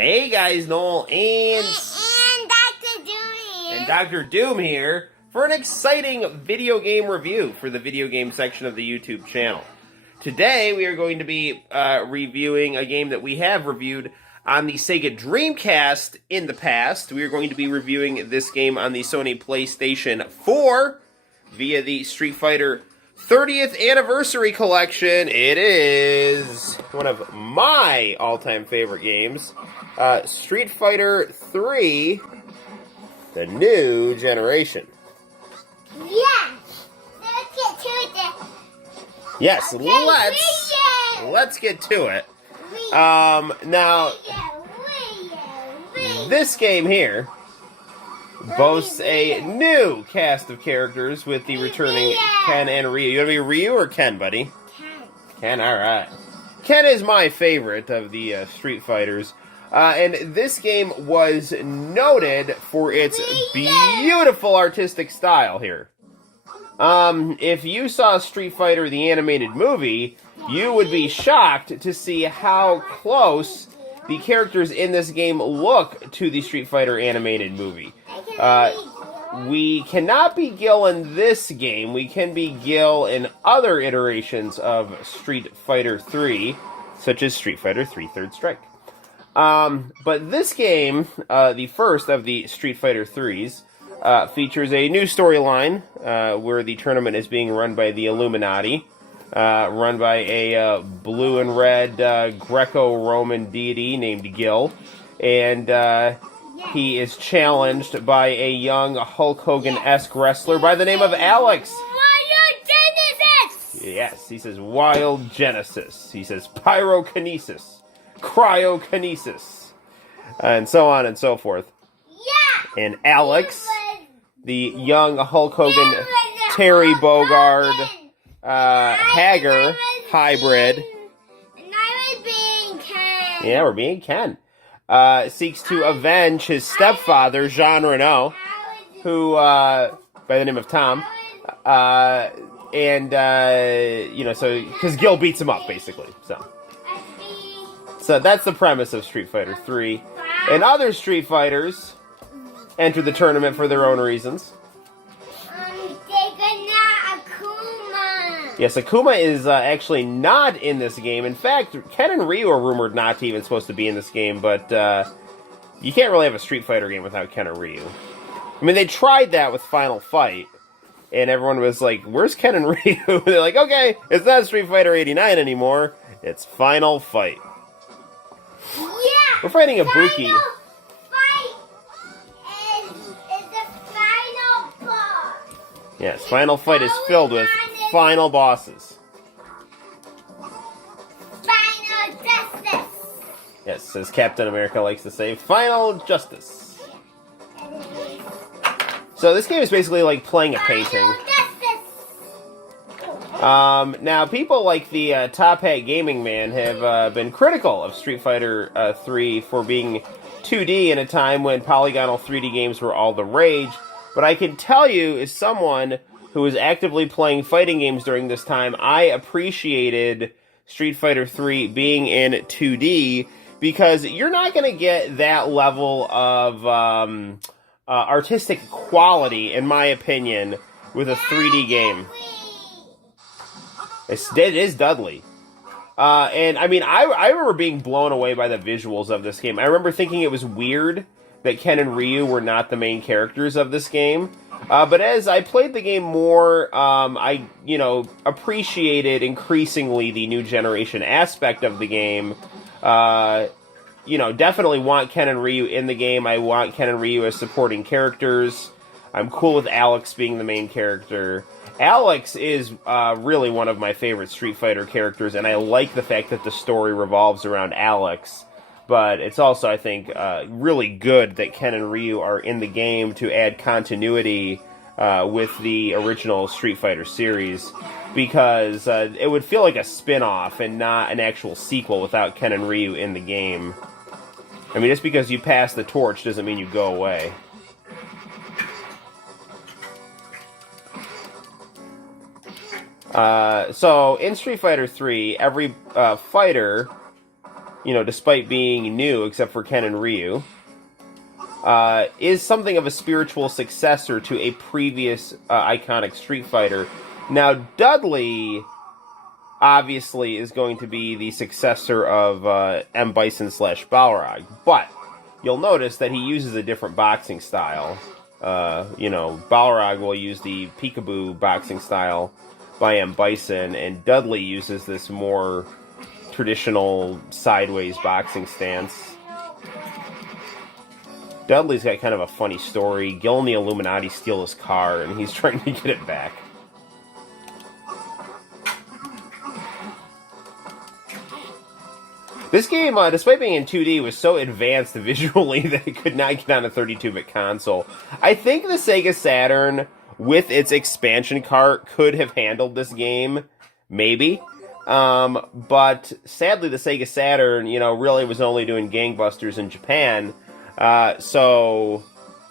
Hey guys, Noel and Dr. Doom here. And Dr. Doom here for an exciting video game review for the video game section of the YouTube channel. Today we are going to be reviewing a game that we have reviewed on the Sega Dreamcast in the past. We are going to be reviewing this game on the Sony PlayStation 4 via the Street Fighter 30th Anniversary Collection. It is one of my all-time favorite games, Street Fighter 3, the new generation. Yes! Let's get to it. Yes, Okay, let's get to it. Now, this game here boasts a new cast of characters with the returning Ken and Ryu. You want to be Ryu or Ken, buddy? Ken, alright. Ken is my favorite of the Street Fighters. And this game was noted for its beautiful artistic style here. If you saw Street Fighter the animated movie, you would be shocked to see how close the characters in this game look to the Street Fighter animated movie. We cannot be Gil in this game. We can be Gil in other iterations of Street Fighter 3, such as Street Fighter 3 Third Strike. But this game, the first of the Street Fighter 3s, features a new storyline where the tournament is being run by the Illuminati, run by a blue and red Greco-Roman deity named Gil, and he is challenged by a young Hulk Hogan-esque wrestler by the name of Alex. Wild Genesis! Yes, he says Wild Genesis. He says Pyrokinesis, Cryokinesis, and so on and so forth. Yeah! And Alex, the young Hulk Hogan, Terry Bogard, Hager hybrid. And I was being Ken. Yeah, we're being Ken. Seeks to avenge his stepfather, Jean Reno, who, by the name of Tom, because Gil beats him up, basically. So that's the premise of Street Fighter 3. And other Street Fighters enter the tournament for their own reasons. Yes, Akuma is actually not in this game. In fact, Ken and Ryu are rumored not to even supposed to be in this game, but you can't really have a Street Fighter game without Ken and Ryu. I mean, they tried that with Final Fight, and everyone was like, where's Ken and Ryu? They're like, okay, it's not Street Fighter 89 anymore, it's Final Fight. Yeah! We're fighting Ibuki. Final Fight is the final boss. Yes, Final Fight is filled with final bosses. Final Justice. Yes, as Captain America likes to say, Final Justice. So this game is basically like playing a painting. Now, people like the Top Hat Gaming Man have been critical of Street Fighter 3 for being 2D in a time when polygonal 3D games were all the rage. But I can tell you, as someone who was actively playing fighting games during this time, I appreciated Street Fighter 3 being in 2D, because you're not going to get that level of artistic quality, in my opinion, with a 3D game. It is Dudley. And, I mean, I remember being blown away by the visuals of this game. I remember thinking it was weird that Ken and Ryu were not the main characters of this game. But as I played the game more, I appreciated increasingly the new generation aspect of the game. Definitely want Ken and Ryu in the game. I want Ken and Ryu as supporting characters. I'm cool with Alex being the main character. Alex is really one of my favorite Street Fighter characters, and I like the fact that the story revolves around Alex. But it's also, I think, really good that Ken and Ryu are in the game to add continuity with the original Street Fighter series, because it would feel like a spin-off and not an actual sequel without Ken and Ryu in the game. I mean, just because you pass the torch doesn't mean you go away. So, in Street Fighter 3, every fighter you know, despite being new, except for Ken and Ryu, is something of a spiritual successor to a previous iconic Street Fighter. Now, Dudley obviously is going to be the successor of M. Bison / Balrog, but you'll notice that he uses a different boxing style. You know, Balrog will use the peekaboo boxing style by M. Bison, and Dudley uses this more traditional sideways boxing stance. Dudley's got kind of a funny story. Gil and the Illuminati steal his car, and he's trying to get it back. This game, despite being in 2D, was so advanced visually that it could not get on a 32-bit console. I think the Sega Saturn, with its expansion cart, could have handled this game. Maybe. But sadly, the Sega Saturn, you know, really was only doing gangbusters in Japan. So,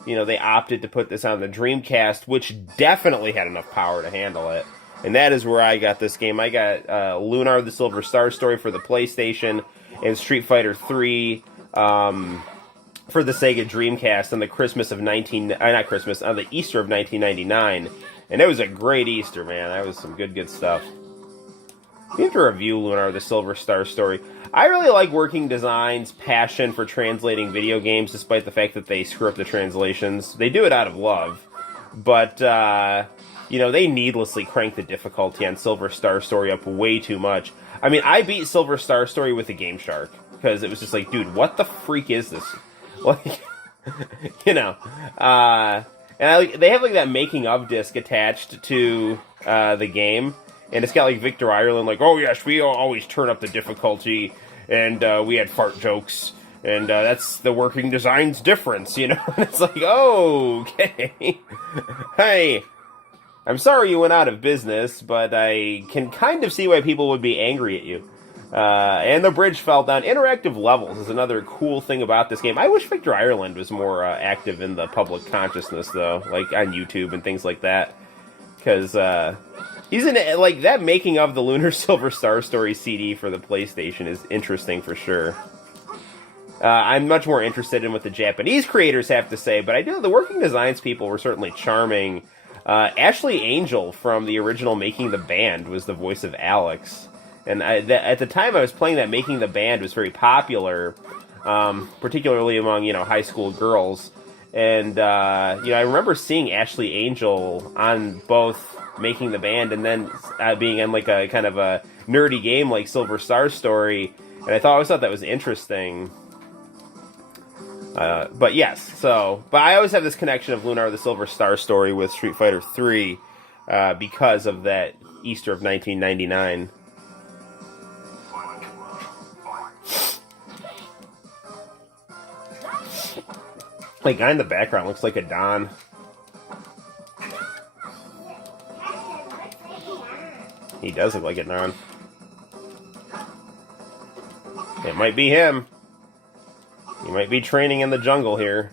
you know, they opted to put this on the Dreamcast, which definitely had enough power to handle it. And that is where I got this game. I got Lunar the Silver Star Story for the PlayStation and Street Fighter 3 for the Sega Dreamcast on the the Easter of 1999. And it was a great Easter, man. That was some good stuff. We have to review Lunar the Silver Star Story. I really like Working Design's passion for translating video games, despite the fact that they screw up the translations. They do it out of love. But, you know, they needlessly crank the difficulty on Silver Star Story up way too much. I mean, I beat Silver Star Story with a Game Shark, because it was just like, dude, what the freak is this? Like, you know. And they have, like, that making-of disc attached to the game. And it's got, like, Victor Ireland, like, oh, yes, we always turn up the difficulty, and we had fart jokes, and that's the Working Design's difference, you know? And it's like, oh, okay. Hey, I'm sorry you went out of business, but I can kind of see why people would be angry at you. And the bridge fell down. Interactive levels is another cool thing about this game. I wish Victor Ireland was more active in the public consciousness, though, like on YouTube and things like that. Because he's in, like, that making of the Lunar Silver Star Story CD for the PlayStation is interesting for sure. I'm much more interested in what the Japanese creators have to say, but I do know the Working Designs people were certainly charming. Ashley Angel from the original Making the Band was the voice of Alex. And at the time I was playing that, Making the Band was very popular, particularly among, you know, high school girls. And, you know, I remember seeing Ashley Angel on both Making the Band and then being in, like, a kind of a nerdy game like Silver Star Story. And I always thought that was interesting. But yes, but I always have this connection of Lunar the Silver Star Story with Street Fighter 3 because of that Easter of 1999. The guy in the background looks like a Don. He does look like a Don. It might be him. He might be training in the jungle here.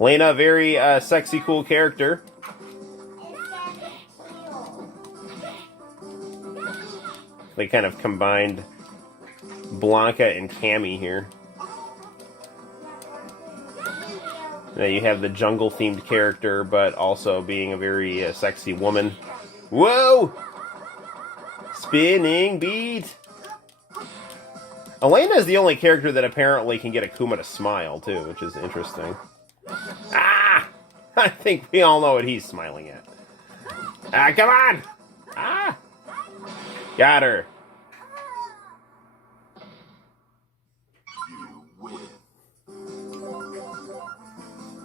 Lena, very sexy, cool character. They kind of combined Blanca and Cammy here. Now you have the jungle-themed character, but also being a very sexy woman. Whoa! Spinning beat! Elena is the only character that apparently can get Akuma to smile, too, which is interesting. Ah! I think we all know what he's smiling at. Ah, come on! Ah! Got her.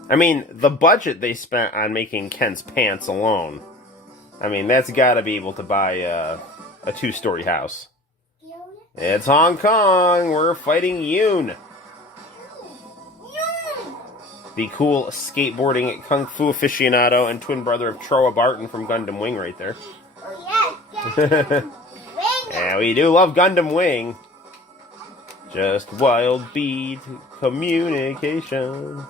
I mean, the budget they spent on making Ken's pants alone, I mean, that's gotta be able to buy a 2-story house. It's Hong Kong! We're fighting Yoon! The cool skateboarding kung fu aficionado and twin brother of Troa Barton from Gundam Wing right there. Oh, yes. Yeah, we do love Gundam Wing. Just wild beat communication.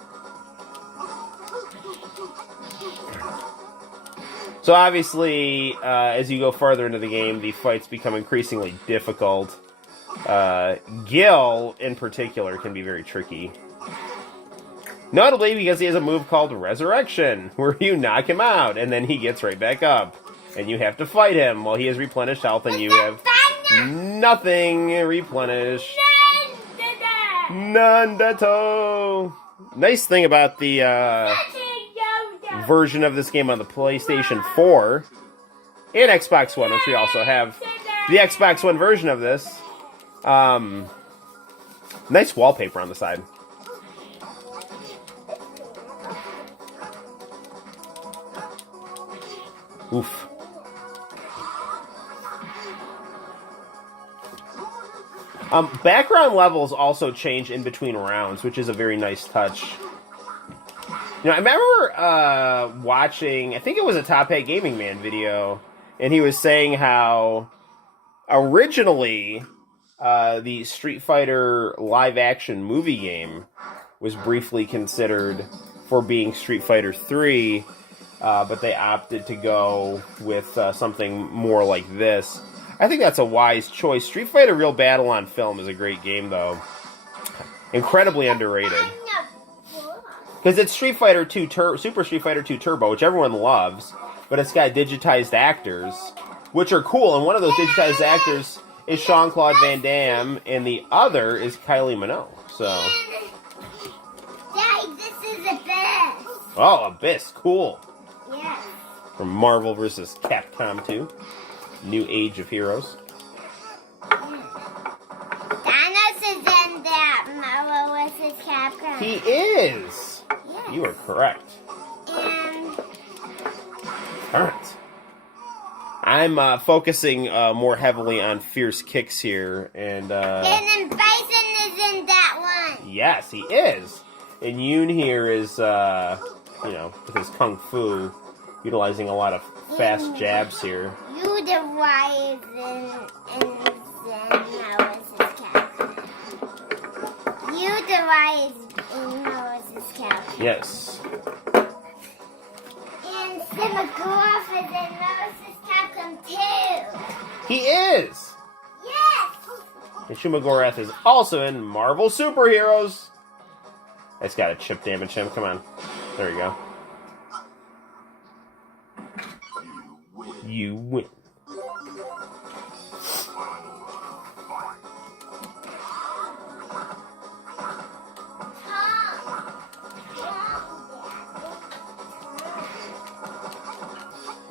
So obviously, as you go farther into the game, the fights become increasingly difficult. Gil, in particular, can be very tricky. Notably because he has a move called Resurrection, where you knock him out, and then he gets right back up. And you have to fight him while he has replenished health, and you have nothing replenished. Nandato! Nice thing about the version of this game on the PlayStation 4 and Xbox One, which we also have the Xbox One version of this. Nice wallpaper on the side. Oof. Background levels also change in between rounds, which is a very nice touch. You know, I remember watching, I think it was a Top Hat Gaming Man video, and he was saying how originally the Street Fighter live-action movie game was briefly considered for being Street Fighter 3, but they opted to go with something more like this. I think that's a wise choice. Street Fighter Real Battle on Film is a great game, though. Incredibly underrated. Because it's Street Fighter 2 Super Street Fighter 2 Turbo, which everyone loves, but it's got digitized actors, which are cool, and one of those digitized actors is Jean-Claude Van Damme, and the other is Kylie Minogue. So. Daddy, this is Abyss. Oh, Abyss, cool. Yes. From Marvel vs. Capcom 2. New Age of Heroes. Thanos is in that Marvel vs. Capcom. He is. Yes. You are correct. And Alright. I'm focusing more heavily on fierce kicks here, and then Bison is in that one. yes, he is. And Yoon here is, you know, with his kung fu, utilizing a lot of fast jabs here. You the Y is in Marvel vs. Capcom. You the Y is in Marvel vs. Capcom. Yes. And Simagorov is in Marvel vs. Capcom too. He is! Yes! And Shumagorath is also in Marvel Superheroes. That's got to chip damage him. Come on. There you go. You win.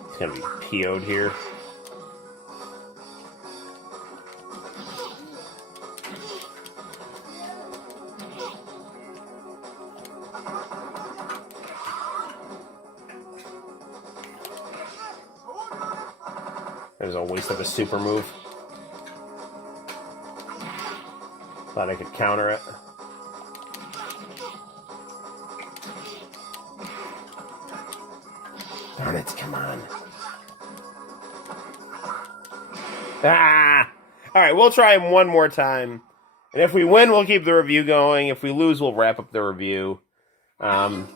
He's gonna be PO'd here. There's a waste of a super move. Thought I could counter it. Darn it, come on. Ah! Alright, we'll try him one more time. And if we win, we'll keep the review going. If we lose, we'll wrap up the review. Man,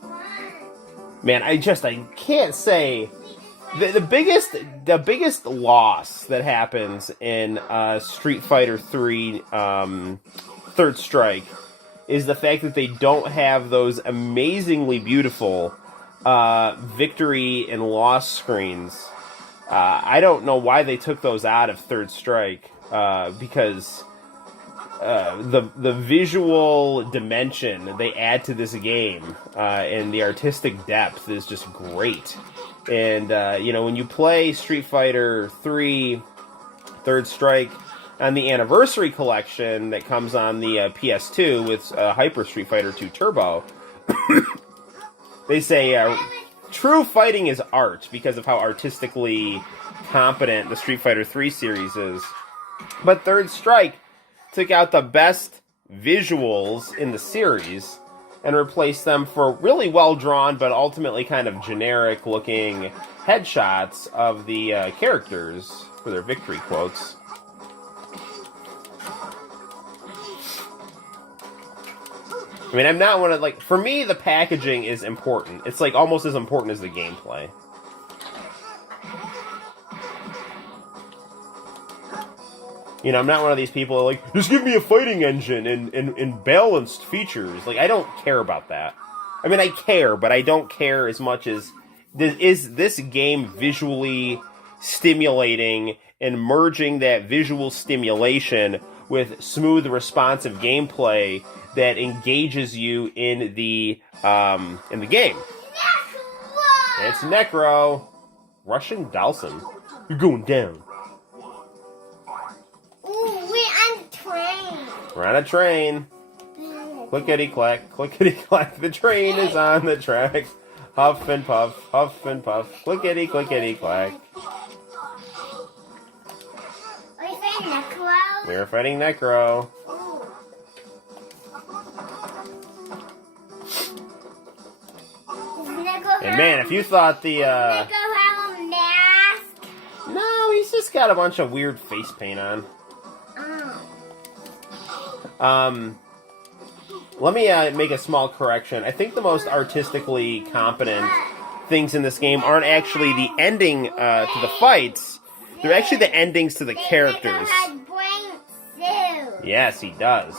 I can't say... The biggest loss that happens in Street Fighter 3 Third Strike is the fact that they don't have those amazingly beautiful victory and loss screens. I don't know why they took those out of Third Strike, because the visual dimension they add to this game and the artistic depth is just great. And, you know, when you play Street Fighter 3 Third Strike on the Anniversary Collection that comes on the PS2 with Hyper Street Fighter 2 Turbo, they say true fighting is art because of how artistically competent the Street Fighter 3 series is. But Third Strike took out the best visuals in the series and replaced them for really well-drawn but ultimately kind of generic-looking headshots of the characters for their victory quotes. I mean, I'm not one of, like, for me, the packaging is important. It's, like, almost as important as the gameplay. You know, I'm not one of these people that like, just give me a fighting engine and balanced features. Like, I don't care about that. I mean, I care, but I don't care as much as, is this game visually stimulating and merging that visual stimulation with smooth, responsive gameplay that engages you in the game. Necro! It's Necro. Russian Dawson. You're going down. Ooh, we're on the train. We're on a train. Clickety-clack, clickety-clack. The train is on the track. Huff and puff, clickety-clickety-clack. Are you fighting Necro? We're fighting Necro. Ooh. Does Necro And man, if you thought the, Necro have a mask? no, he's just got a bunch of weird face paint on. Oh. Let me make a small correction. I think the most artistically competent things in this game aren't actually the ending to the fights. They're actually the endings to the characters. Necro has brains too. Yes, he does.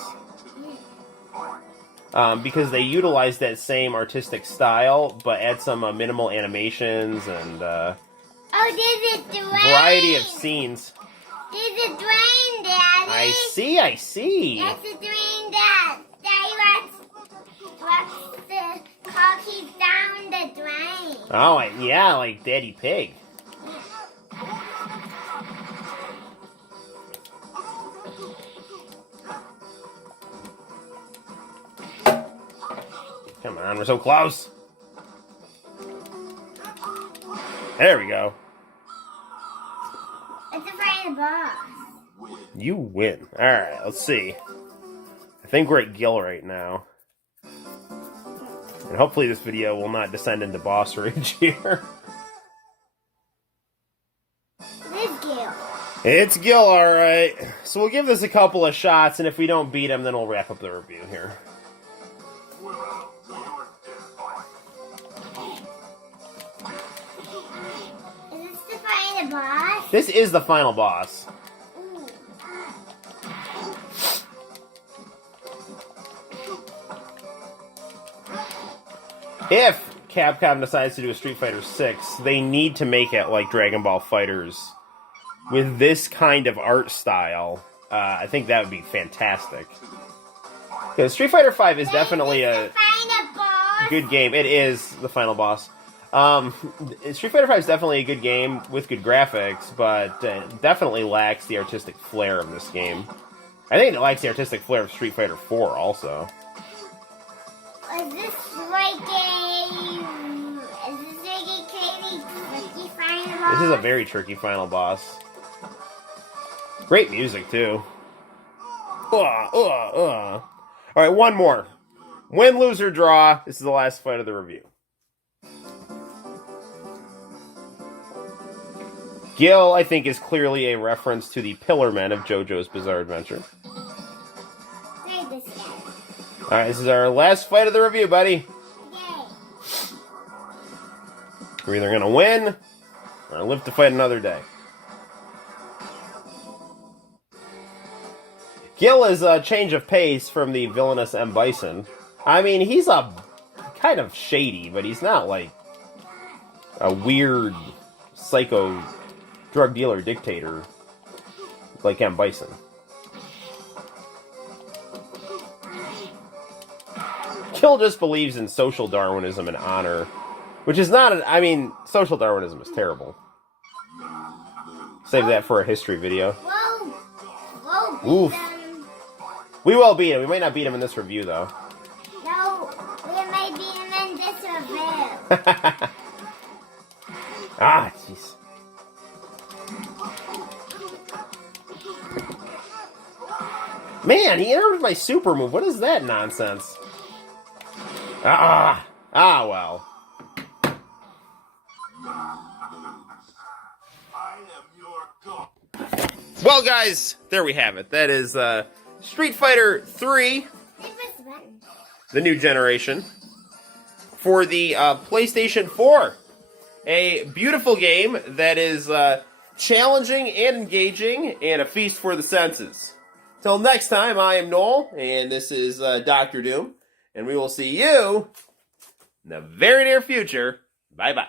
Because they utilize that same artistic style, but add some minimal animations and Oh, there's a drain. variety of scenes. There's a drain, Daddy. I see. That's a drain that Daddy lets the car keep down the drain. Oh, yeah, like Daddy Pig. Come on, we're so close. There we go. It's a fight the boss. You win. Alright, let's see. I think we're at Gil right now. And hopefully this video will not descend into boss rage here. This Gil. It's Gil, alright. So we'll give this a couple of shots, and if we don't beat him, then we'll wrap up the review here. Is this the fight the boss? This is the final boss. Ooh. If Capcom decides to do a Street Fighter 6, they need to make it like Dragon Ball FighterZ. With this kind of art style, I think that would be fantastic. Because Street Fighter 5 is definitely a Fight the boss. good game. It is the final boss. Street Fighter 5 is definitely a good game with good graphics, but definitely lacks the artistic flair of this game. I think it lacks the artistic flair of Street Fighter 4 also. Is this like a crazy tricky final boss? This is a very tricky final boss. Great music, too. Alright, one more. Win, lose, or draw. This is the last fight of the review. Gil, I think, is clearly a reference to the Pillarmen of JoJo's Bizarre Adventure. Read this guy. Alright, this is our last fight of the review, buddy. Yay. We're either going to win, or gonna live to fight another day. Gil is a change of pace from the villainous M. Bison. I mean, he's a kind of shady, but he's not like a weird psycho drug dealer dictator like M. Bison. Gil just believes in social Darwinism and honor, which is not, I mean, social Darwinism is terrible. Save that for a history video. Whoa. Oof. We will beat him. We might not beat him in this review, though. No, we may beat him in this review. Ah, jeez. Man, he interrupted my super move. What is that nonsense? Well. Well, guys, there we have it. That is Street Fighter 3, the new generation, for the PlayStation 4. A beautiful game that is challenging and engaging, and a feast for the senses. Till next time, I am Noel, and this is Dr. Doom, and we will see you in the very near future. Bye-bye.